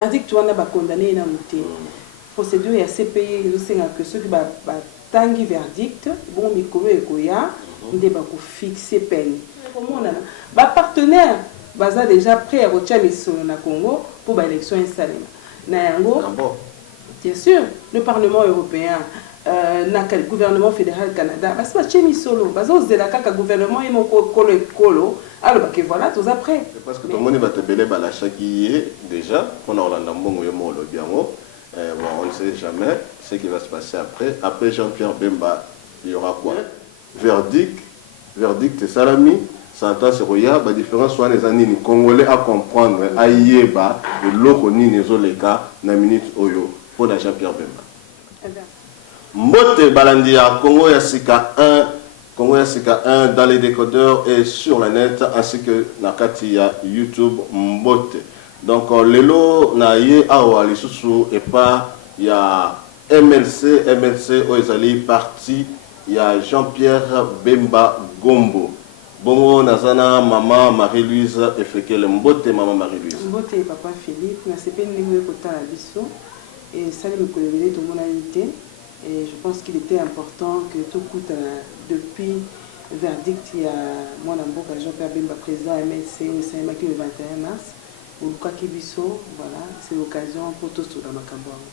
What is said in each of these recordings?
verdict wana ba condamné na muté procédure ya CPI zo senga que ceux qui ba tangi verdict bon mikolo ekoya nde ba ko fixer peine komona ba partenaire baza déjà prêt à retia misolo na Congo pour ba élection installée na yango bien sûr le Parlement européen le gouvernement fédéral Canada parce que chez misolo bazo zela kaka gouvernement et mon kolo alors que voilà tous après parce que tout le monde va te belé balacha qui est déjà on a Orlando Mbongo yomo lo biango bon on ne sait jamais ce qui va se passer après Jean-Pierre Bemba il y aura quoi verdict salami sentence roya ba différence soit les années congolais à comprendre ayeba de loko ni nezoleka na minute oyo pour la Jean-Pierre Bemba Mbote Balandia Congo Yassika 1 dans les décodeurs et sur la net ainsi que Nakati ya YouTube Mbote. Donc lelo na ye awa lisusu et pas ya MLC Oezali parti ya Jean-Pierre Bemba Gombo. Bongo nazana maman Marie-Louise Efekele Mbote maman Marie-Louise. Mbote papa Philippe na sepe ningo kota la biso et ça me connaît tout mon invité. Et je pense qu'il était important que tout coûte depuis le verdict, il y a moi Jean-Pierre Bemba président MLC au le 21 mars, au Luka Kibiso, voilà, c'est l'occasion pour tous sur la Makambango.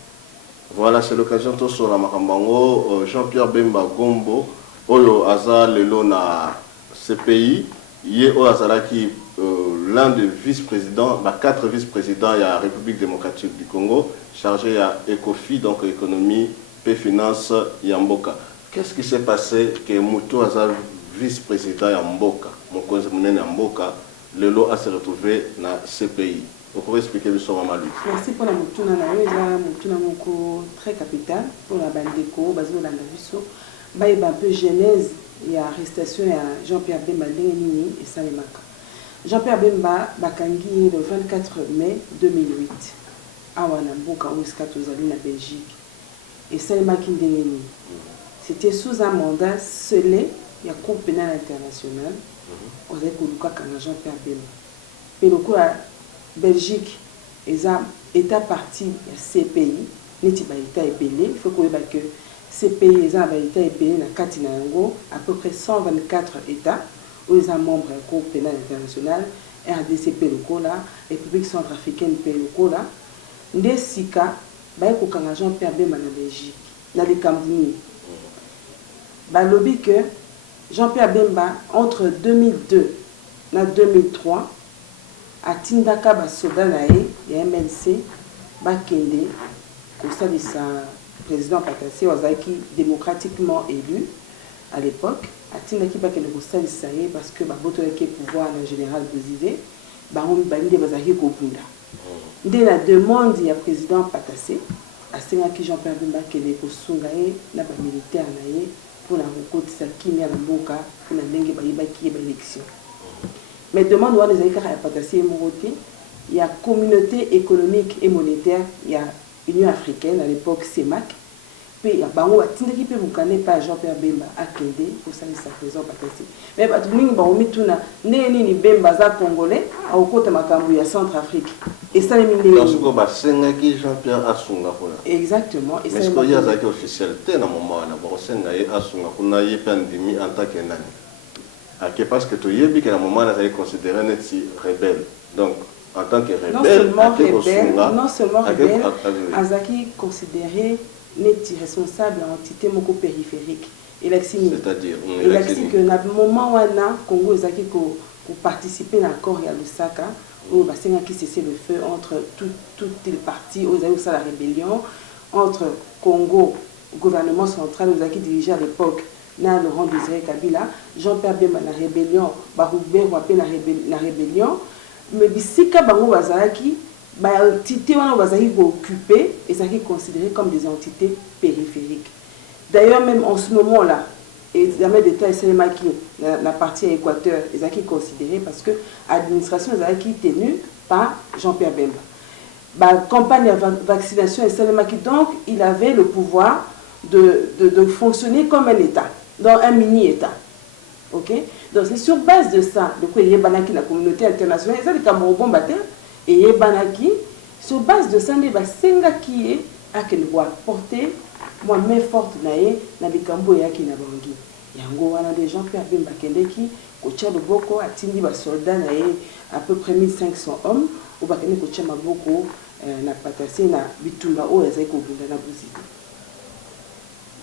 Voilà, c'est l'occasion tous sur la Makambango. Jean-Pierre Bemba Gombo, Oyo Aza Lelo na CPI, Yé O Azalaki, l'un des vice-présidents, 4 vice-présidents, il y a la République démocratique du Congo, chargé à ECOFI, donc économie. Finance Yamboka. Qu'est-ce qui s'est passé que Moutou Azal vice-président Yamboka, mon conseil Yamboka, le lot a se retrouvé dans ce pays. Vous pouvez expliquer le son à lui. Merci pour la Moutou Nana, Moutou Namoko très capital pour la Bandeko, Bazo Landaviso. Il y a un peu genèse, il y a arrestation à Jean-Pierre Bemba Lenini et Salimaka. Jean-Pierre Bemba Bakangi le 24 mai 2008 à Wanamboka, où est-ce la Belgique. Et Salima Kindengeni. C'était sous un mandat scellé, il y a Cour pénale internationale, on a Koluka Kana Jean-Pierre Bemba. Mais le coup à Belgique, État parti, il y a CPI, Netiba État épelé, il faut que CPI, les État épelé, na Katina Yango, à peu près 124 États, où ils sont membres de la Cour pénale internationale, RDCP le Kola, République centrafricaine le Kola, Ndesika, Jean-Pierre Bemba na Belgique, na les Camerounais. Lobby que Jean-Pierre Bemba, entre 2002 et 2003, à Tindaka Basodanae, et MLC, Bakende, comme ça, le président Patassé, Ozaki, démocratiquement élu à l'époque, à Tindaki Bakende, parce que le pouvoir en général Bozizé, on Bande Bazaki Kopunda. Dès la demande du président Patassé, à ce Jean-Pierre Bemba qui est pour Sungaye, n'a pas militaire pour la rencontre de Sakine à la Boka, pour la dengue qui est l'élection. Mais demande où les Aïkara à Patassé et Moroté, il y a communauté économique et monétaire, il y a Union africaine à l'époque CEMAC, puis il y a Bango à Tindaki peut vous connaître pas Jean-Pierre Bemba à Kende pour ça sa présence Patassé. Mais bah tout le monde Bango mituna ni Bemba za congolais à côté Makambu ya Centrafrique. Et ça les mine. Dans ce cas, c'est Jean-Pierre Asunga exactement. Et ça est qu'il y a une officialité dans le moment où Jean-Pierre Asunga pour une pandémie en tant que nani. Parce que tu y es que le moment où il est considéré rebelle. Donc en tant que rebelle, non seulement rebelle, Azaki considéré net responsable en entité moko périphérique. C'est-à-dire il a dit que dans le moment où on a Congo Azaki pour participer à l'accord à Lusaka où il qui cessait le feu entre toutes les parties où il y a la rébellion entre Congo gouvernement central où il dirigeait à l'époque na Laurent Désiré Kabila Jean-Pierre Bemba la rébellion Baroubé Wapé la rébellion mais bisika bango bazalaki ba entité wana bazali occupé et ça qui est considéré comme des entités périphériques. D'ailleurs même en ce moment là et jamais d'État SLMaki la partie Équateur ils sont considérés parce que l'administration est tenue par Jean-Pierre Bemba. La campagne de vaccination SLMaki donc il avait le pouvoir de fonctionner comme un État, dans un mini-État. Ok? Donc c'est sur base de ça, de quoi il y a la communauté internationale, c'est le Cameroun combattant et il y a Sur base de ça, il va senga qui est à quel doit porter moi main forte naé na bikambo ya ki na bangi. Yango wana des gens Pierre Bemba Kendeki kocha Loboko atindi ba soldats naé à peu près 1500 hommes ou ba kende kocha maboko na patasi na bitumba o ezai ko bunda na buziki.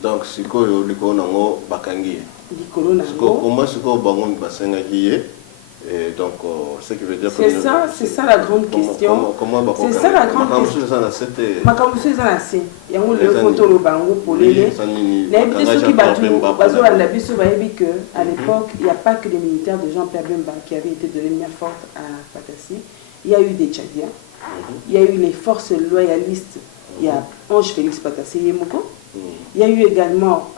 Donc sikoyo likolo nango bakangi. Likolo nango. Comment sikoyo bango basenga kiye? Et donc, ce qui veut dire que... C'est ça la grande question. C'est ça la grande question. Makamusu eza na se. Yango le photo lo bango polele. Na ebiso ki batu bazo la biso ba yebi que à l'époque, il n'y a pas que les militaires de Jean-Pierre Bemba qui avaient été donnés main forte à Patassi. Il y a eu des Tchadiens. Il y a eu les forces loyalistes. Il y a Ange Félix Patassi Yemoko. Il y a eu également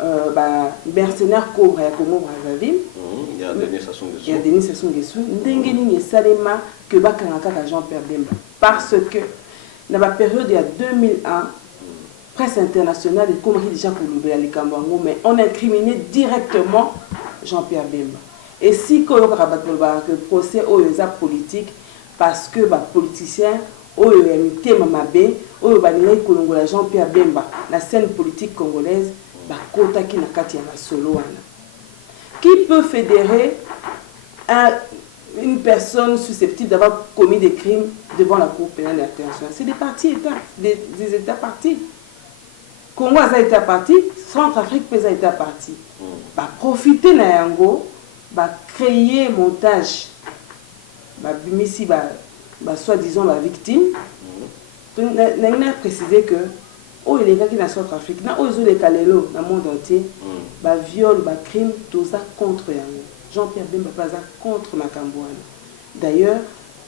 mercenaires Cobra et Congo Brazzaville. Il y a Denis Sassou Nguesso. Il y a Denis Sassou Nguesso. Ndengeni et Salema que Bakanaka à Jean-Pierre Bemba. Parce que dans la période il y a 2001, presse internationale est comme déjà pour le Kambango, mais on incriminait directement Jean-Pierre Bemba. Et si que le procès est politique, parce que les politiciens oyo ya mitema mabe oyo balingai kolongola Jean-Pierre Bemba la scène politique congolaise bakotaki na kati ya masolo wana. Qui peut fédérer une personne susceptible d'avoir commis des crimes devant la Cour pénale internationale? C'est des partis États, des États partis. Congo a été parti, Centrafrique a été parti. Profiter na yango, créer montage, bimisi soi-disant la victime. Donc, on a précisé que oh, les gars qui sont en Centrafrique, ils les Kalelo dans le monde entier, viol, crime, tout ça contre Jean-Pierre Bemba pas contre Makambouane. D'ailleurs,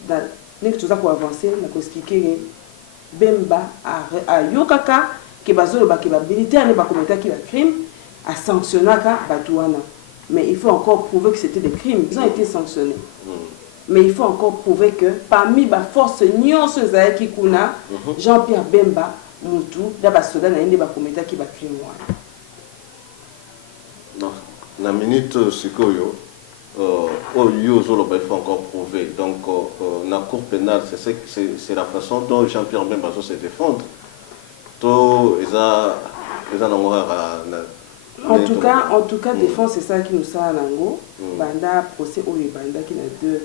tout ça pour avancer, on a expliqué que Bemba a Yokaka, qui est militaire, qui a crime, a sanctionné Batouana. Mais il faut encore prouver que c'était des crimes. Ils ont été sanctionnés. Mais il faut encore prouver que parmi les forces nyonso qui kuna Jean-Pierre Bemba mutu d'aba soda na ende ba kometa ki ba crime wana. Non, la minute sikoyo il faut encore prouver. Donc la cour pénale c'est la façon dont Jean-Pierre Bemba se défendre. To en tout cas défense c'est ça qui nous sert à nango. Banda procès oyo banda qui na deux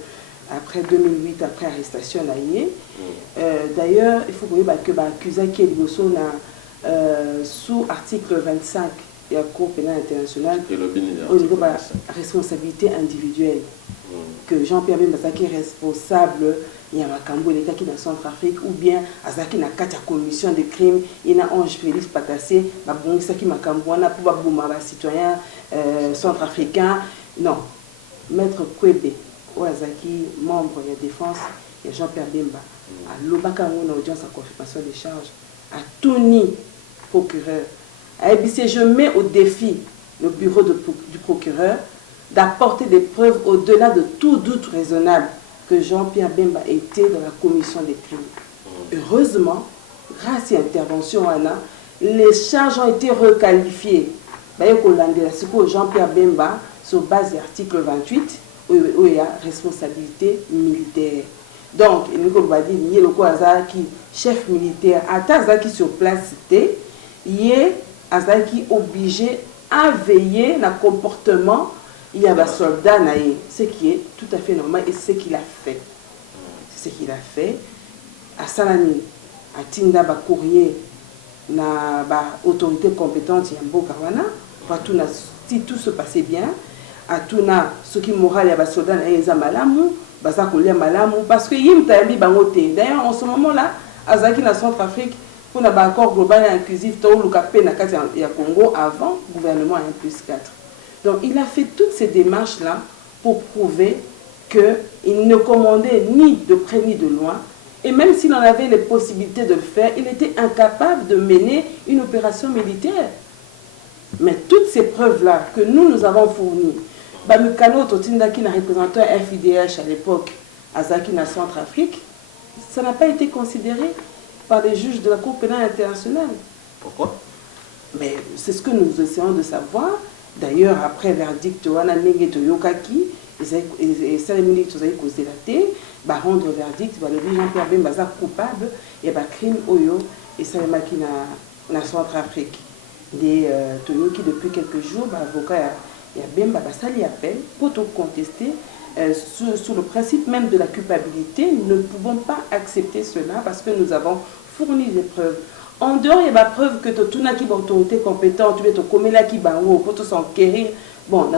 après 2008, après arrestation d'ailleurs, il faut voir que l'accusé qui est sous article 25 de la Cour pénale internationale au niveau de la responsabilité individuelle. Que Jean-Pierre Bemba est responsable, il y a Makambo, l'État qui est dans Centrafrique, ou bien Azaki na kati commission de crimes, il y a Ange Félix Patassé, Babongisaki Makambo, on a pour Babouma, citoyen centrafricain. Non, Maître Kwebe. Ouazaki, membre de la défense, et Jean-Pierre Bemba, à l'Obaka, une audience en confirmation des charges, à Tony, procureur. À ABC, je mets au défi le bureau du procureur d'apporter des preuves au-delà de tout doute raisonnable que Jean-Pierre Bemba était dans la commission des crimes. Heureusement, grâce à l'intervention, les charges ont été requalifiées. Jean-Pierre Bemba, sur base de l'article 28, où il y a responsabilité militaire. Donc, il va dire il y a le chef militaire, à sur place, il y a obligé à veiller le comportement, il y a un soldat, ce qui est tout à fait normal et ce qu'il a fait. C'est ce qu'il a fait. À Salani, à Tinda, courrier, na autorité compétente, il y a un beau kawana, si tout se passait bien. À Tuna, ce qui moral et Basodan et Zamalamu, Basakolia Malamu, parce que Yim Tabi Bangote. D'ailleurs, en ce moment-là, Azaki na Centrafrique, pour un accord global et inclusif, Taou Lukapé na Kati et Congo avant gouvernement 1+4. Donc, il a fait toutes ces démarches-là pour prouver qu'il ne commandait ni de près ni de loin. Et même s'il en avait les possibilités de le faire, il était incapable de mener une opération militaire. Mais toutes ces preuves-là que nous avons fournies, Bamukano Totinda qui n'a représenté un FIDH à l'époque, Azaki na Centrafrique, ça n'a pas été considéré par les juges de la Cour pénale internationale. Pourquoi? Mais c'est ce que nous essayons de savoir. D'ailleurs, après verdict, Wana Nenge Toyokaki, et ça les militaires qui ont causé la rendre verdict, le Jean-Pierre Bemba coupable, et bah crime oyo et ça m'a qui na Centrafrique des qui depuis quelques jours bah avocat il y a Bemba bah ça lui appelle pour tout contester sur le principe même de la culpabilité. Nous ne pouvons pas accepter cela parce que nous avons fourni des preuves. En dehors, il y a des preuves que tu as une autorité compétente, tu es commis là qui pour s'enquérir. Bon,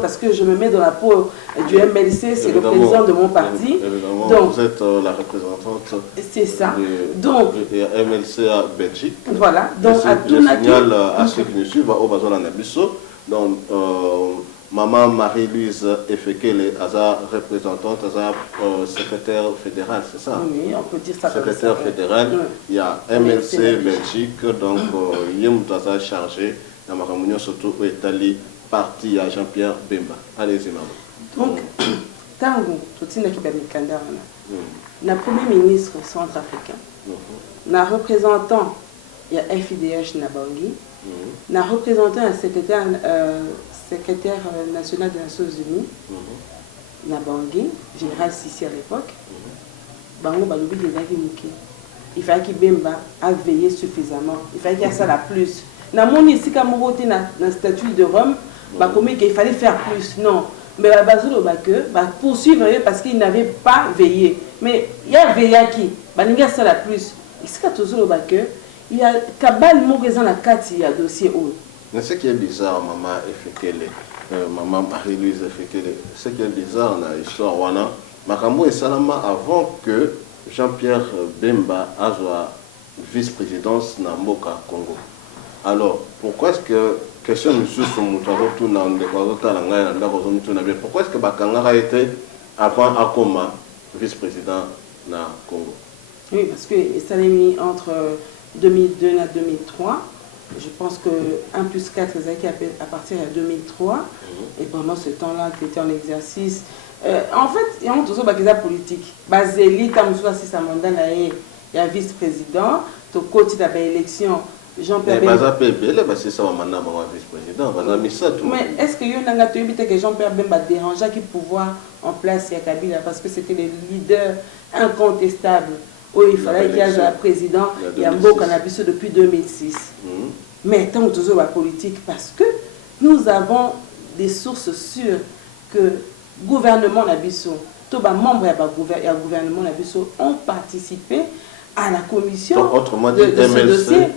parce que je me mets dans la peau du MLC, c'est le président de mon parti. Évidemment, donc, vous êtes la représentante. C'est ça. Donc, MLC à Belgique. Voilà. Donc, à tout le signal à ceux qui nous suivent, au Bazon Anabiso. Donc, Maman Marie-Louise Efekele, représentante, secrétaire fédéral, c'est ça? Oui, on peut dire ça. Secrétaire fédéral, il y a MLC Belgique, donc il y a un chargé, dans ma réunion surtout au Italie, parti à Jean-Pierre Bemba. Allez-y, maman. Donc, Tango, tout le monde qui est le premier ministre centrafricain, le représentant, il y a FIDH Nabangi, le représentant un secrétaire national des Nations Unies, Nabangi, général Sissi à l'époque, il fallait qu'il Bemba a veillé suffisamment, il fallait qu'il y ait ça la plus. Dans mon ici, quand on voté dans la statue de Rome, il fallait faire plus. Non. Mais poursuivre parce qu'il n'avait pas veillé. Mais il y a veillé à qui? Il y a ça la plus. Ici, quand il y a Kabal Mourezan la carte, il y a dossier haut. Mais ce qui est bizarre, maman Efekele, maman Marie-Louise Efekele, ce qui est bizarre dans l'histoire, Wana, Makambo et Salama avant que Jean-Pierre Bemba soit vice-présidence dans Mboka, Congo. Alors, pourquoi est-ce que, question de M. pourquoi est-ce que Bakangara était avant Akoma vice-président dans Congo? Oui, parce que ça l'a mis entre 2002 et 2003. Je pense que 1 plus 4, c'est à partir de 2003. Et pendant ce temps-là, qui était en exercice. En fait, il y a un toujours des politique. Baseli, il y a vice-président. Au côté de l'élection, Jean-Pierre Bemba. Mais est-ce que Jean-Pierre Bemba dérangeait qu'il pouvoir en place il y a Kabila parce que c'était le leader incontestable où il fallait qu'il y ait un président il y a un beau cannabis depuis 2006. Mais tant que toujours la politique parce que nous avons des sources sûres que le gouvernement Nabiso, tous les membres du gouvernement Nabiso ont participé à la commission. Donc, autrement dit, MLC,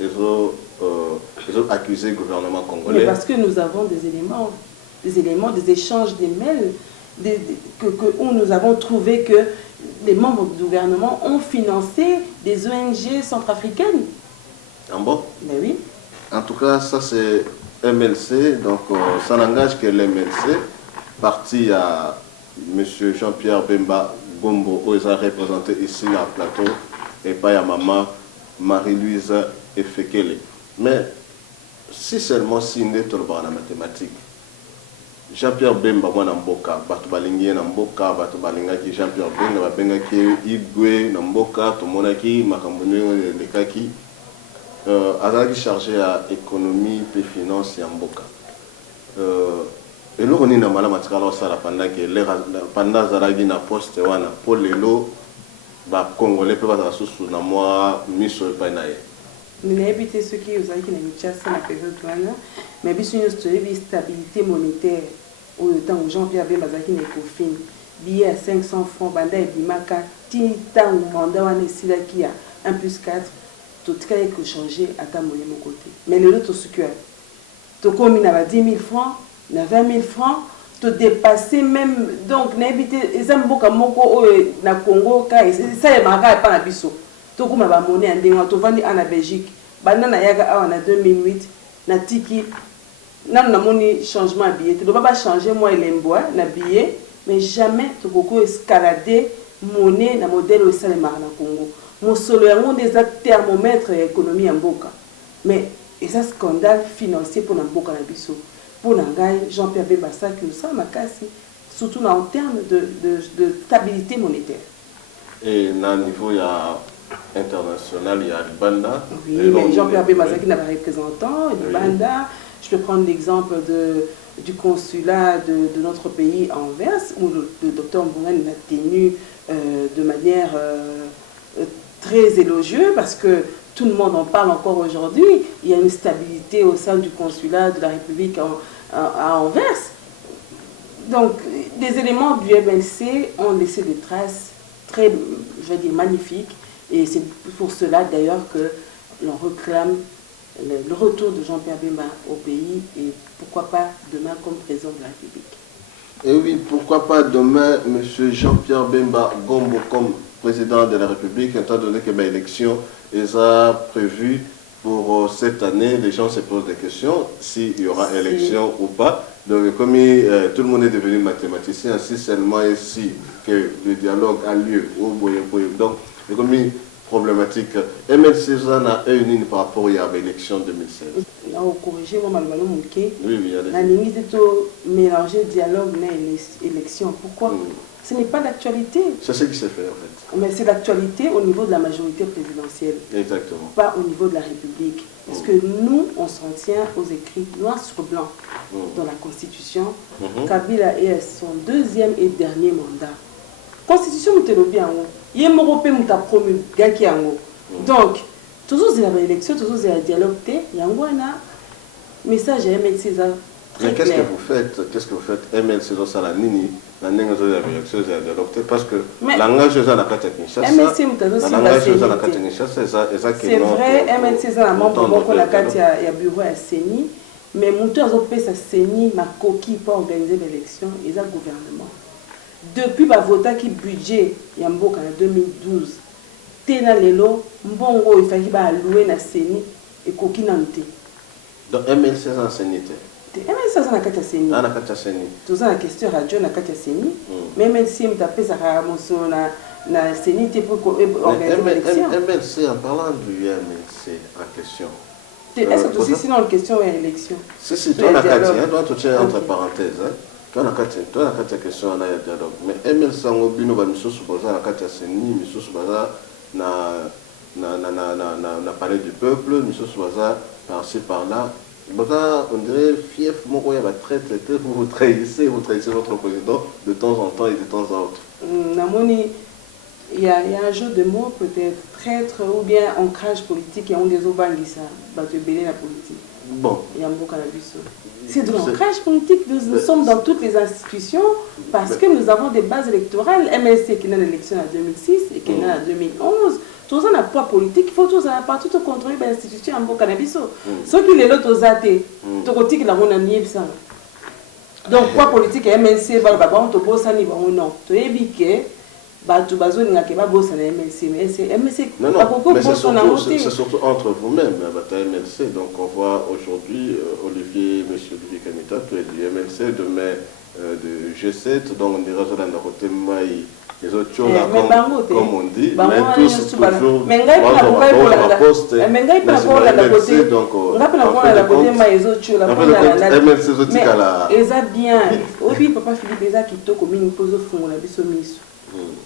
ils ont accusé le gouvernement congolais. Mais parce que nous avons des éléments, des échanges, des mails, où nous avons trouvé que les membres du gouvernement ont financé des ONG centrafricaines. Ah bon? Mais oui. En tout cas, ça c'est MLC, donc ça n'engage que l'MLC, parti à M. Jean-Pierre Bemba Bombo, où ils ont représenté ici dans le plateau, et pas à maman Marie-Louise Efekele. Mais si seulement si on est dans la mathématique, Jean-Pierre Bemba, moi, Namboka, Batubalingi, Namboka, Batubalingaki, Jean-Pierre Bemba, Bengaki, Igwe, Namboka, Tomonaki, Makambouni, Lekaki, Azalaki chargé à économie et finance et Namboka. Et là, on est dans la matière, pendant Zalagi na poste, pour les lots, Congolais peuvent être sous la moi, Misso et Panaye. Nous n'avons évité ce qui est aux la période, mais bien une stabilité monétaire au temps où Jean-Pierre Bemba est confine. Billet à 500 francs, Banda et Bimaka, Tita ou mandat ou qui a 1 plus 4, tout cas que changer à ta monnaie mon côté. Mais le lot, tu as commis 10 000 francs, 20 000 francs, tu dépasser même. Donc, nous avons évité les Amboka Moko na Congo, ça est marqué par la biso. Tu as monnaie en déngo, tu as vendu en Belgique. Bandana yaga en 2008, na tiki, na moni changement à billet. Tu ne peux pas changer moi et l'embois, na billet, mais jamais tu peux escalader monnaie na modèle au Salemar na Congo. Mon solo yango des thermomètres économie en boka. Mais et ça scandale financier pour Namboka na biso. Pour Nangai, Jean-Pierre Bemba ça que ça m'a cassé, surtout en termes de stabilité monétaire. Et à niveau il y a international, il y a le Banda. Oui, mais Jean-Pierre Bemba qui n'a pas représentant, le Banda. Je peux prendre l'exemple du consulat de notre pays à Anvers, où le docteur Mbouren l'a tenu de manière très élogieux parce que tout le monde en parle encore aujourd'hui. Il y a une stabilité au sein du consulat de la République à Anvers. Donc, des éléments du MLC ont laissé des traces très, je vais dire, magnifiques. Et c'est pour cela d'ailleurs que l'on réclame le retour de Jean-Pierre Bemba au pays et pourquoi pas demain comme président de la République. Et oui, pourquoi pas demain, M. Jean-Pierre Bemba Gombo comme président de la République, étant donné que l'élection est prévue pour cette année. Les gens se posent des questions s'il y aura élection ou pas. Donc, comme tout le monde est devenu mathématicien, si seulement ici que le dialogue a lieu, donc, c'est comme une problématique. MLC a une par rapport à l'élection 2016. On corrigé moi oui, oui, la limite de mélanger dialogue et élection. Pourquoi? Ce n'est pas d'actualité. C'est ce qui s'est fait en fait. Mais c'est l'actualité au niveau de la majorité présidentielle. Exactement. Pas au niveau de la République. Parce que nous, on s'en tient aux écrits noir sur blanc dans la Constitution. Kabila est à son deuxième et dernier mandat. Constitution, nous te bien. Il y a un Européen qui a promu. Donc, toujours il y a une élection, toujours il y a un dialogue. Il y a un message à MLC. Mais qu'est-ce que vous faites? Qu'est-ce que vous faites? MLC la nini, la élection adopté parce que langage de la carte Kinshasa. MLC langage de la carte Kinshasa, c'est vrai, MLC est un membre de la carte, il y a bureau à CENI, mais monter à sa CENI, ma coquille pour organiser l'élection, et le gouvernement. Depuis le vote qui budget, il y a en 2012, Tena Lelo, Mbongo, il fallait allouer la CENI et coquille nanté. Donc MLC en CENI. MLC est en carte CENI. Ah, la carte CENI. Tout ça, la question radio, la carte CENI. Mais MLC, il a fait sa ramonson na CENI pour organiser l'élection. MLC, en parlant du MLC en question. Est-ce que aussi sinon la question est l'élection? Si, toi la carte, toi tu tiens entre parenthèses. Toi la carte question on a dialogue. Mais MLC en obino ba miso supposa la carte CENI, miso supposa na palais du peuple, miso supposa par-ci par-là. On dirait fief, vous trahissez votre président de temps en temps et de temps à autre. Il y a un jeu de mots, peut-être traître ou bien ancrage politique, il y a des obanguissa, la politique. Bon. Il y a un beau cannabis. C'est de l'ancrage politique, nous sommes dans toutes les institutions parce que nous avons des bases électorales. MLC qui est dans l'élection en 2006 et qui est en 2011. Tout ça n'a pas politique, il faut tout ça partout contrôler l'institution en beau cannabis. Ce qui est l'autre aux athées, tout côté qui l'a mis ça. Donc quoi politique et MLC, on te bosse non. Tu es biqué. Non, mais c'est surtout entre vous-même, MLC. Donc on voit aujourd'hui M. Olivier Kanita, du MLC, demain de G7, donc on dira que côté les autres choses, comme on dit, mais tous toujours poste MLC, donc papa Philippe Eza Kitoko mini pose fungo na biso miso.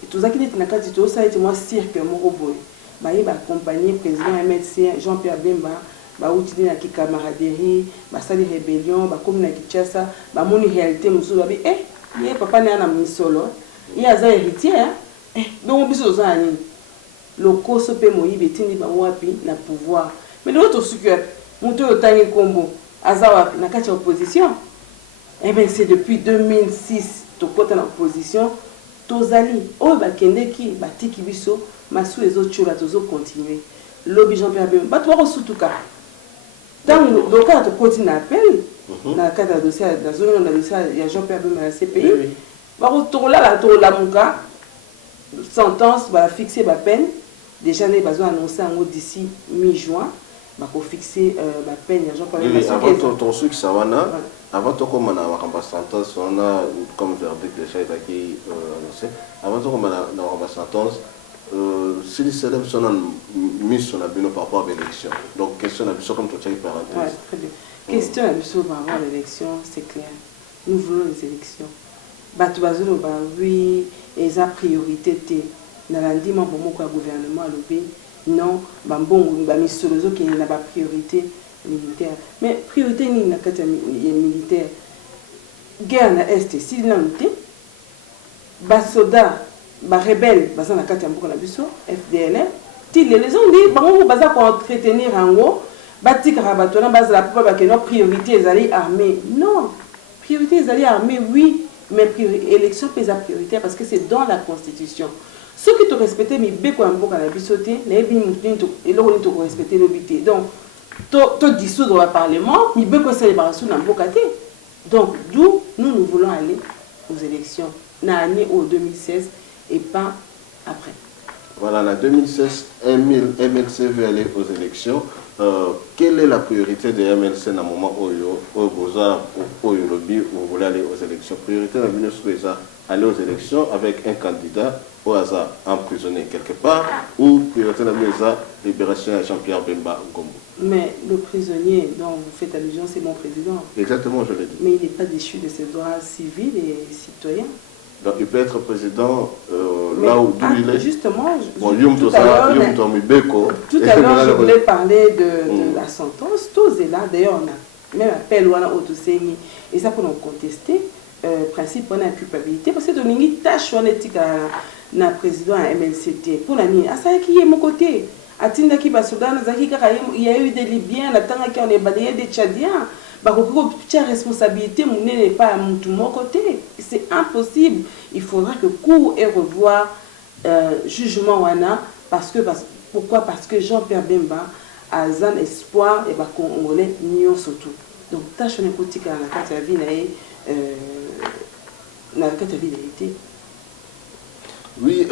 Tout ça qui est na kati to ça été moi cirque moko boy. Ba yi ba accompagner président MLC Jean-Pierre Bemba, ba outili na ki camaraderie, ba sali rébellion, ba comme na Kinshasa, ba moni réalité musu ba bi ye papa na na misolo. Il a za héritier donc biso za nini. Loko so pe moyi betini ba wapi na pouvoir. Mais l'autre sucre, muto yotangi kombo azawa na kati opposition. Eh bien, c'est depuis 2006, tu côté en opposition, Tozali, oh, Bakendeki, Batiki Biso, Massou les autres choses, tu continuer. Lobby Jean-Pierre Bemba, tu vas surtout cas. Dans le cas, tu continues à appeler, dans le cas de la dossier, dans la zone de dossier, il y a Jean-Pierre Bemba à la CPI. Tu vas la mouka, sentence, va fixer ma peine. Déjà, les besoins annoncés d'ici mi-juin. Il faut fixer la peine. Avant ton sucre, ça va. Avant tout comme on a sentence, on a comme verdict déjà été annoncé. Avant tout comme on a sentence, si les célèbres sont mis sur la bino par rapport à l'élection. Donc question à comme tu as dit parenthèse. Très bien. Question à par rapport à l'élection, c'est clair. Nous voulons les élections. Batouazolo, oui, et sa priorité était. Nalandi ma pour mon gouvernement à l'OB. Non, bon, mis sur les autres qui n'a pas priorité militaire. Mais priorité ni na kati militaire. Guerre na est si na lutte. Ba soda, ba rebelle, ba na kati mboka na biso, FDLR. les gens disent bango baza ko entretenir ango batikara batona bazala papa bakeno priorité ezali armée. Non, priorité ezali armée oui, mais élection pesa prioritaire parce que c'est dans la constitution. Ceux qui te respectent mi beko mboka na bisoté na ebi mutu eloko ni to respecter l'obité. Donc to dissoudre le parlement mi beko célébration na mboka té. Donc d'où nous voulons aller aux élections na année au 2016 et pas après. Voilà, en 2016, MLC veut aller aux élections. Quelle est la priorité de MLC dans le moment où vous voulez aller aux élections? Priorité de MLC, aller aux élections avec un candidat au hasard emprisonné quelque part, ou priorité de MLC, libération de Jean-Pierre Bemba Ngombo? Mais le prisonnier dont vous faites allusion, c'est mon président. Exactement, je l'ai dit. Mais il n'est pas déchu de ses droits civils et citoyens. Donc il peut être président là où il est. Justement, tout à l'heure, je voulais parler de la sentence. Tous est là, d'ailleurs, on a même appel ou à autosénie. Et ça pour nous contester, principe on a culpabilité. Parce que on a une tâche on est na président à MLCT. Pour la nuit, à ça qui est mon côté. À Tindaki Basoudan, il y a eu des Libyens, la Tanga qui on est balayé des Tchadiens. La responsabilité n'est pas à mon côté. C'est impossible. Il faudra que cour et revoir jugement wana pourquoi? Parce que Jean-Pierre Bemba a un espoir et congolais nion surtout. Donc tâche on est politique à la carte de la vie na carte de vie été. Oui,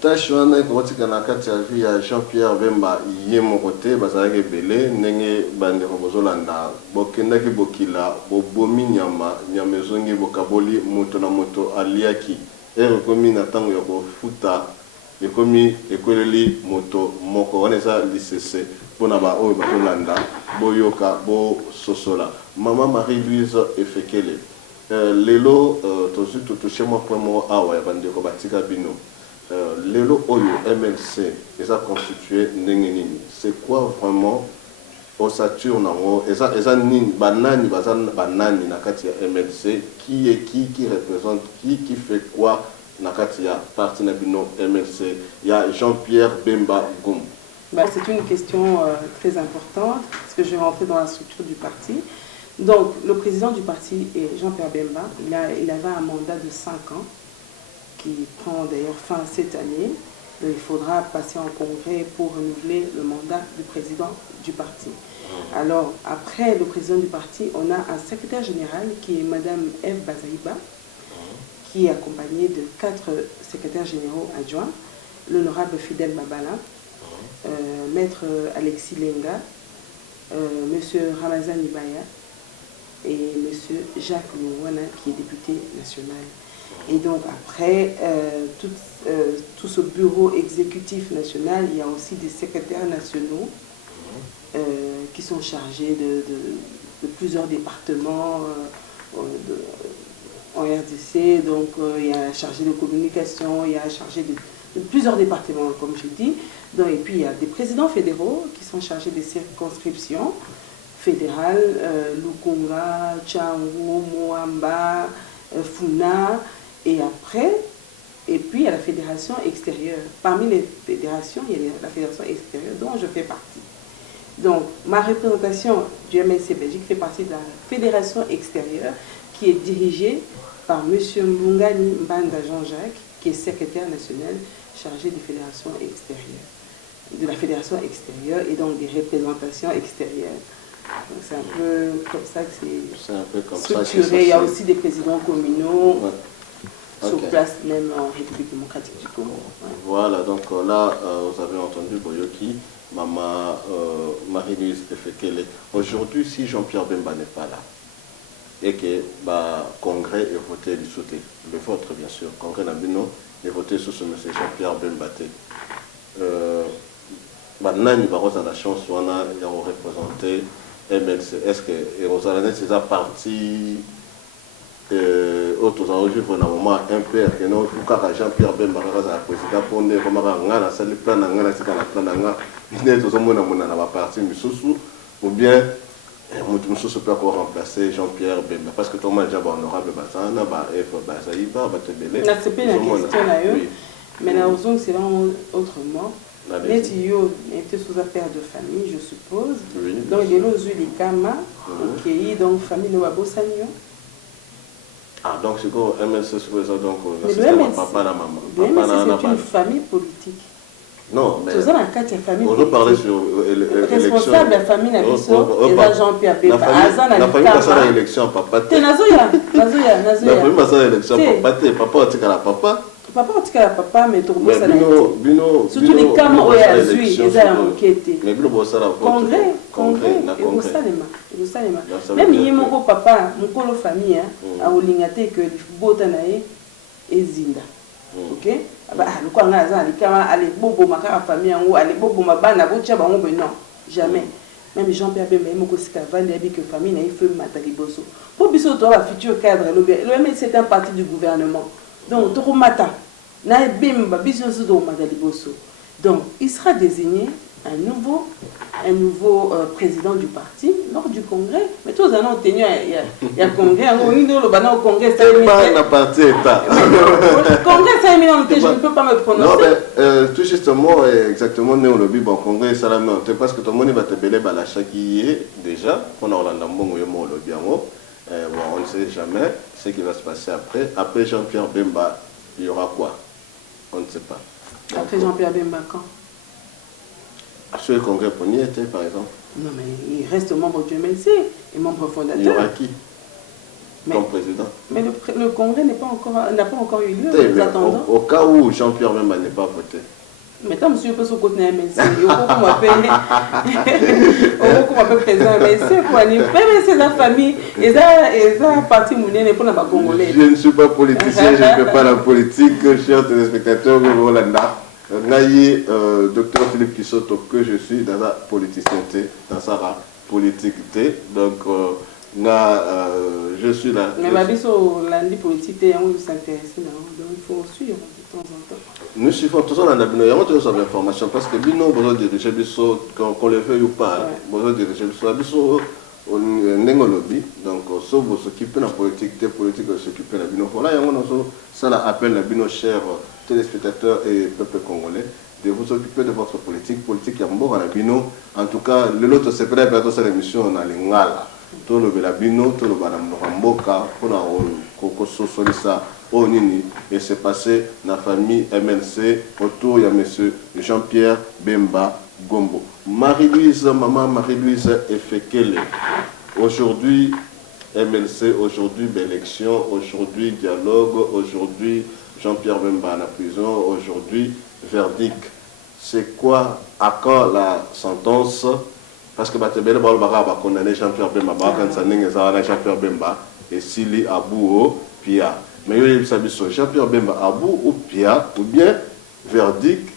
tâche on est politique à la carte de vie à Jean-Pierre Bemba yé mon côté bazaré belé nenge bande robozolanda bokenda ki bokila bobomi nyama nyamezongi bokaboli moto na moto aliaki komi na tango ya kofuta ekomi ekoleli moto moko wana eza licence mpona baoyo bazolanda boyoka bososola. Mama Marie-Louise Efekele, lelo tozwi touche mwa point moko awa ya bandeko batika bino. Lelo oyo MLC eza constitué ndenge nini? C'est quoi vraiment osature nango? Eza nini banani baza banani na kati ya MLC? Qui est qui représente qui fait quoi na kati ya parti na bino MLC? Il y a Jean-Pierre Bemba Ngombo. C'est une question très importante parce que je vais rentrer dans la structure du parti. Donc le président du parti est Jean-Pierre Bemba. Il avait un mandat de 5 ans qui prend d'ailleurs fin cette année. Donc, il faudra passer en congrès pour renouveler le mandat du président du parti. Alors, après le président du parti, on a un secrétaire général qui est Madame Eve Bazaïba, qui est accompagné de 4 secrétaires généraux adjoints, l'honorable Fidel Babala, Maître Alexis Lenga, Monsieur Ramazan Ibaya et Monsieur Jacques Louwana, qui est député national. Et donc après, tout ce bureau exécutif national, il y a aussi des secrétaires nationaux qui sont chargés de plusieurs départements en RDC. Donc il y a chargé de communication, il y a chargé de plusieurs départements, comme je dis. Donc, et puis il y a des présidents fédéraux qui sont chargés des circonscriptions fédérales, Lukunga, Tchangou, Moamba, Funa. Et après, et puis il y a la fédération extérieure. Parmi les fédérations, il y a la fédération extérieure dont je fais partie. Donc ma représentation du MLC Belgique fait partie de la fédération extérieure qui est dirigée par M. Mbungani Mbanda Jean-Jacques, qui est secrétaire national chargé des fédérations extérieures, de la fédération extérieure et donc des représentations extérieures. Donc c'est un peu comme ça que c'est structuré. Il y a aussi des présidents communaux. Ouais. Sur place même en République démocratique du Congo. Ouais. Voilà, donc là, vous avez entendu Boyoki, Maman Marie-Louise Efekele. Aujourd'hui, si Jean-Pierre Bemba n'est pas là, et que le Congrès est voté du sauté, le vôtre bien sûr, le Congrès Nabino est voté sur ce monsieur Jean-Pierre Bemba. Nani Barosa la chance, on a représenté MLC. Est-ce que Rosaline, c'est sa partie autres enregistrements na moment un peu que non fuka Jean-Pierre Bemba za président pondé comme ngana sali plan na ngana tika na plan nga ne to mona mona na ba parti misusu ou bien mutu misusu peut encore remplacer Jean-Pierre Bemba parce que tout le monde déjà honorable bazana ba F Bazaïba ba tebele na c'est pas la question là mais la raison c'est autrement Mais tu était sous un père de famille, je suppose. Oui, donc, il y a les Kama, ok, donc famille de Wabosagno. Ah, donc c'est quoi MLC, donc le MLC, papa et maman. Le MLC, c'est une famille politique. Non, mais. On parler sur l'élection. Responsable de la famille, et Jean-Pierre Bemba. La famille passe à l'élection, papa. C'est Nazoya. La famille passe à l'élection, papa, tu as papa. Papa, tu as papa, mais tout le monde. Surtout les camps où il y a ils ont enquêté. Mais congrès. Même si mon papa, mon famille, a oublié que le botanaï est zinda. Ok? Le quoi nga za alikama ale bobo makara famille ngo ale bobo mabana bocha bango non jamais. Même Jean-Pierre Bemba moko sika vandi abi que famille na ife matali boso. Pour biso to va futur cadre le MLC c'est un parti du gouvernement. Donc to mata na Bemba biso so matali boso. Donc il sera désigné un nouveau président du parti lors du congrès. Mais tous les ans, il y a congrès. Le congrès, c'est pas un parti État. Le congrès, c'est je ne peux pas me prononcer. Non, mais tout justement, exactement, nous, le bon congrès, c'est la même. Parce que tout le monde va te béler à l'achat qui est déjà. On a Orlando Mbongo, le bien. On ne sait jamais ce qui va se passer après. Après Jean-Pierre Bemba, il y aura quoi? On ne sait pas. Après Jean-Pierre Bemba, quand? Sur le congrès pour y être, par exemple. Non, mais il reste membre du MLC et membre fondateur. Il y aura qui comme président? Mais le congrès n'a pas encore eu lieu. Nous attendons. Au cas où Jean-Pierre Bemba n'est pas voté. Mais tant monsieur peut se côté MLC, il faut qu'on président MLC pour aller MLC la famille et ça parti moulin pour la Congolais. Je ne suis pas politicien, je ne fais pas la politique, chers téléspectateurs de Rolanda. Docteur Philippe Kissoto, que je suis dans sa politicité, dans sa politique. Donc, je suis là. Mais lundi politique, on s'intéresse, donc il faut suivre de temps en temps. Nous suivons tous en abonnement, il y a toujours des informations parce que nous, besoin de diriger, qu'on le fait ou pas, besoin de diriger, on est lobby, donc sauf vous s'occuper de la politique, s'occuper de la bino. Voilà, ça l'appelle la bino chers téléspectateurs et peuple congolais, de vous occuper de votre politique à Mbo, la bino. En tout cas, l'autre c'est prêt à faire l'émission dans l'Ingala. Tout le Belabino, tout le Balamboka, pour la Solisa, au Nini, et c'est passé dans la famille MLC, autour il y a monsieur Jean-Pierre Bemba Gombo. Marie-Louise, maman Marie-Louise Efekele. Aujourd'hui, MLC, aujourd'hui, élection, aujourd'hui, dialogue, aujourd'hui, Jean-Pierre Bemba à la prison, aujourd'hui, verdict. C'est quoi, à quand la sentence? Parce que Batebele va condamner Jean-Pierre Bemba, Jean-Pierre Bemba, et Sili Abou Pia. Mais il s'agit de Jean-Pierre Bemba Abou ou Pia, ou bien verdict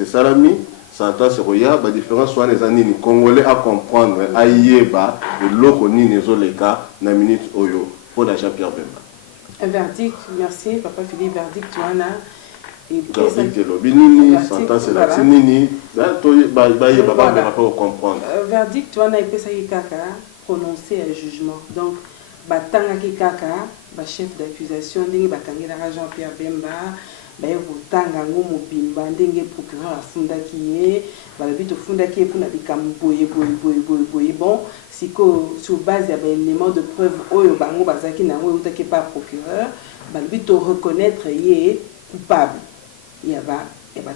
et salami. Sentence roya, la différence soit les années congolais à comprendre, à yéba, de l'eau ni les oleka, na minute oyo, pour la Jean-Pierre Bemba. Un verdict, merci, papa Philippe, verdict, tu en as. Verdict et l'obinini, sentence et la tinini, comprendre. Verdict, tu en as été prononcé un jugement. Donc, batanga ki kaka, chef d'accusation, Jean-Pierre Bemba. Tanga ngomo bimba ndenge procureur afundaki ye balabi to fundaki pour na bikamu boye bon siko sur base ya éléments de preuve oyo bango bazaki na oyo utaki par procureur balabi to reconnaître ye coupable il y a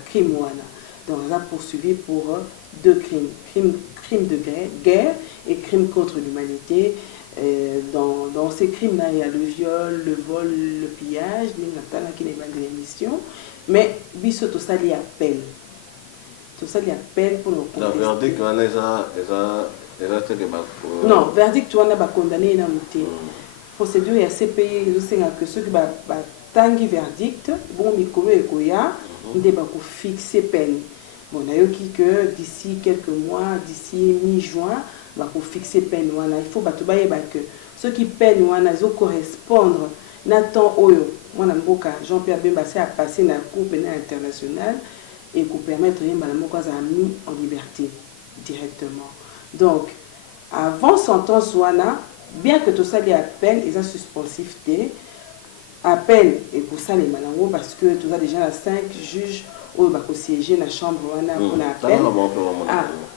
crime wana donc on a poursuivi pour deux crimes de guerre et crime contre l'humanité. Dans ces crimes-là, il y a le viol, le vol, le pillage, qui n'est pas de l'émission. Mais biso tout ça il appelle. Tout ça il appelle pour nous contester. Le verdict, non, verdict, tu as condamné une amitié. Procédure, il y a CPI, je sais que ceux qui tangi verdict, bon, Mikolo et Koya, ils vont fixer peine. Bon, on a eu que d'ici quelques mois, d'ici mi-juin, pour fixer peine. Il faut que ceux qui peinent ils correspondre Nathan Oyo, Jean-Pierre Bemba a passé dans la Cour pénale internationale et pour permettre de mettre mis en liberté directement. Donc, avant sentence, bien que tout ça les appelle, ils ont suspensif. appel et pour ça les malango parce que tu as déjà 5 juges au bako siéger la chambre on a appel.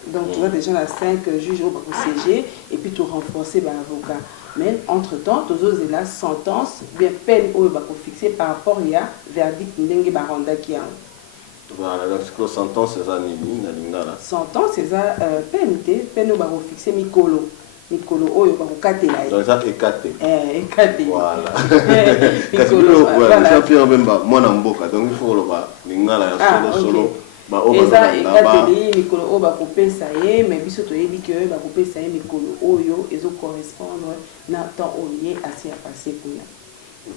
Donc tu as déjà 5 juges au bako siéger et puis tu renforcer bah avocat. Mais entre temps tu as la sentence bien peine au bako fixé par rapport à verdict ndenge baranda qui a. Voilà, donc c'est que sentence c'est ça nini na lingala. Sentence c'est ça peine au bako fixé mikolo oyo bakokatela ye. Donc ça écarté. Écarté. Voilà. Kasi bilo voilà, Jean-Pierre Bemba mwana mboka donc il faut le ba lingala ya solo ba o ba écarté mikolo oyo bakopesa ye mais biso toyebi que bakopesa ye mikolo oyo ezo correspondre na temps oyo assez à passer pour là.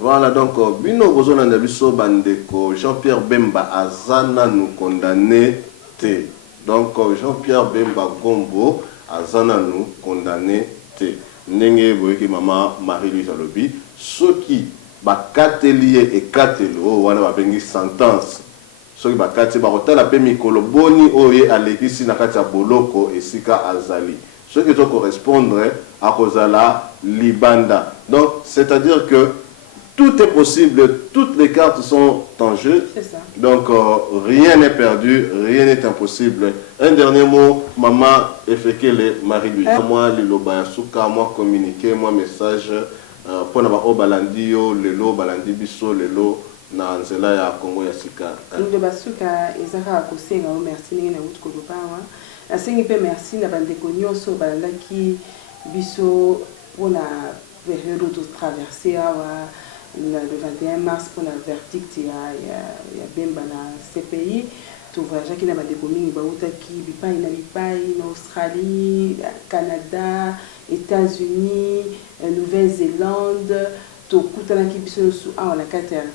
Voilà donc bino bozona na biso bandeko Jean-Pierre Bemba azana nous condamné te. Donc Jean-Pierre Bemba Gombo azana nous condamné te. Ndenge boyeki mama Marie-Louise alobi soki bakateli et katelo wana babengi sentence soki bakati bakotala pe mikolo boni oye alekisi na kati ya boloko esika azali soki to correspondre à kozala libanda. Donc c'est-à-dire que tout est possible, toutes les cartes sont en jeu. C'est ça. Donc rien n'est perdu, rien n'est impossible. Un dernier mot, maman Efekele Marie-Louise. Moi, Liloba Souka, moi communiquer, moi message pour n'avoir balandi yo, lelo balandi biso, lelo na nzela ya Congo ya sika. Liloba Souka ezaka kosenga o merci ningi na wutu koloba wa. Asengi pe merci na bandeko nyonso balandaki biso pour la période de traversée le 21 mars pour la verdict il y a Bemba na CPI tout voyage qui na bandeko mingi bautaki bipai na Australie, Canada, États-Unis, Nouvelle-Zélande tout kutana ki biso sous on a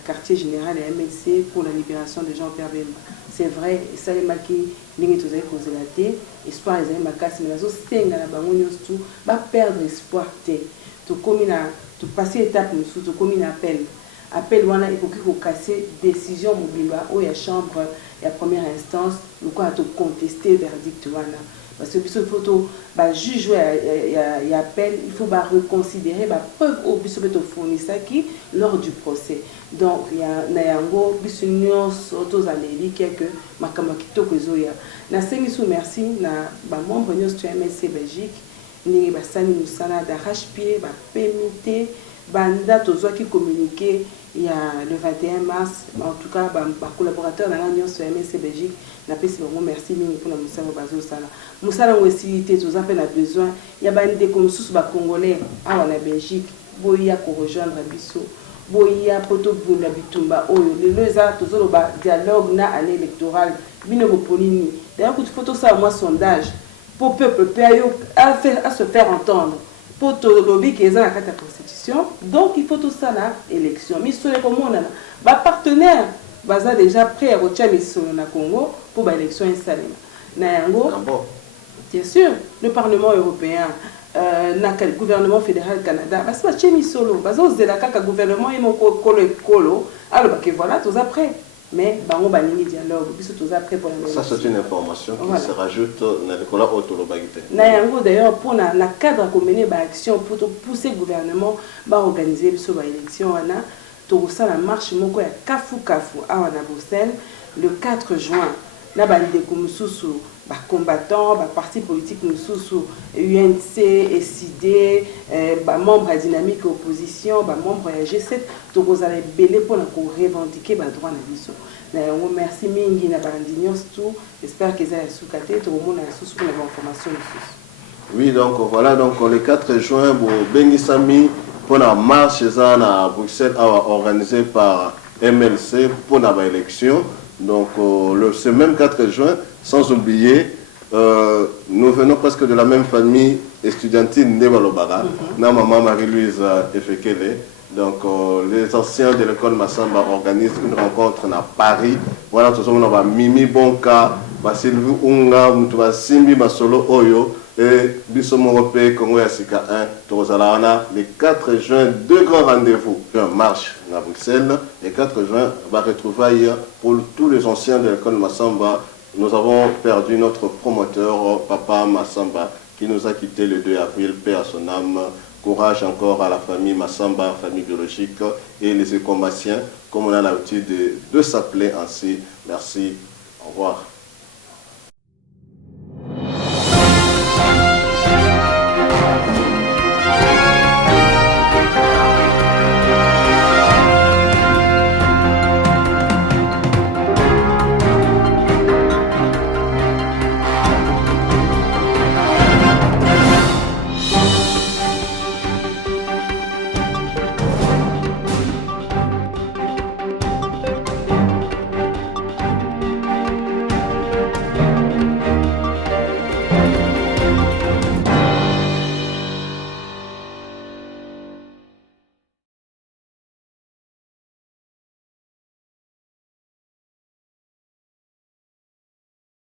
quartier général et MLC pour la libération de Jean-Pierre Bemba. C'est vrai et ça les maki ningi tozali kozela espoir ezali makasi mais nazo senga na bango nyonso tout ba perdre espoir te to komina tu passer étape nous tout comme une appel wana ekoki ko casser décision mobimba o ya chambre ya première instance le quoi to contester verdict wana parce que biso photo ba juge ya appel il faut ba reconsidérer ba preuve au biso beto fournissa qui lors du procès donc ya na yango biso nyonso to zaleli que makama kitoko ezoya na sengi sou merci na ba membre nyonso tu MSC Belgique ni basani musala d'arrache-pied ba permité banda tozwa qui communiqué il y a le 21 mars en tout cas ba collaborateur na l'Union sur MSC Belgique na pesi bango merci mingi pour la musala bazo sala musala aussi té tozwa pe na besoin ya bande comme sous ba congolais awa na Belgique boya ko rejoindre biso boya poto bunda bitumba oyo lelo eza tozolo ba dialogue na année électorale bino bopolini d'ailleurs coup photo ça moi sondage pour peuple à se faire entendre pour tout le lobby qui est dans la constitution donc il faut tout ça là élection mais sur les communes ba partenaire baza déjà prêt à retirer les na Congo pour ba élection installée na yango bien sûr le Parlement européen le gouvernement fédéral Canada parce que chez misolo baza aux la kaka gouvernement et mon colo alors que voilà tous après mais bango balingi dialogue biso toza prêt pour la ça c'est une information qui se rajoute na l'école autolobagité na yango d'ailleurs pour na cadre ko mener ba action pour pousser le gouvernement ba organiser biso ba élection wana to ça la marche moko ya kafu awa na Bruxelles le 4 juin na ba ndeko mususu ba combattants ba parti politique mususu UNC SID ba membre à dynamique opposition ba membre à G7 to kozala belé pour ko revendiquer ba droit na biso na yango merci mingi na bandignos tout j'espère que ça soukate to mona sous pour l'information oui donc voilà donc le 4 juin bo bengisami pour la marche à Bruxelles organisée par MLC pour la élection donc ce même 4 juin sans oublier nous venons presque de la même famille estudiantine de Balobara na maman Marie-Louise Efekele donc les anciens de l'école Massamba organisent une rencontre à Paris voilà tout ça on va Mimi Bonka Sylvie Unga Mutuba Simbi Masolo Oyo et Bissomo Europé Congo Yassika 1 Torozalana le 4 juin deux grands rendez-vous un marche à Bruxelles le 4 juin va retrouver pour tous les anciens de l'école Massamba. Nous avons perdu notre promoteur, Papa Massamba, qui nous a quitté le 2 avril, paix à son âme. Courage encore à la famille Massamba, famille biologique, et les combattants, comme on a l'habitude de s'appeler ainsi. Merci, au revoir.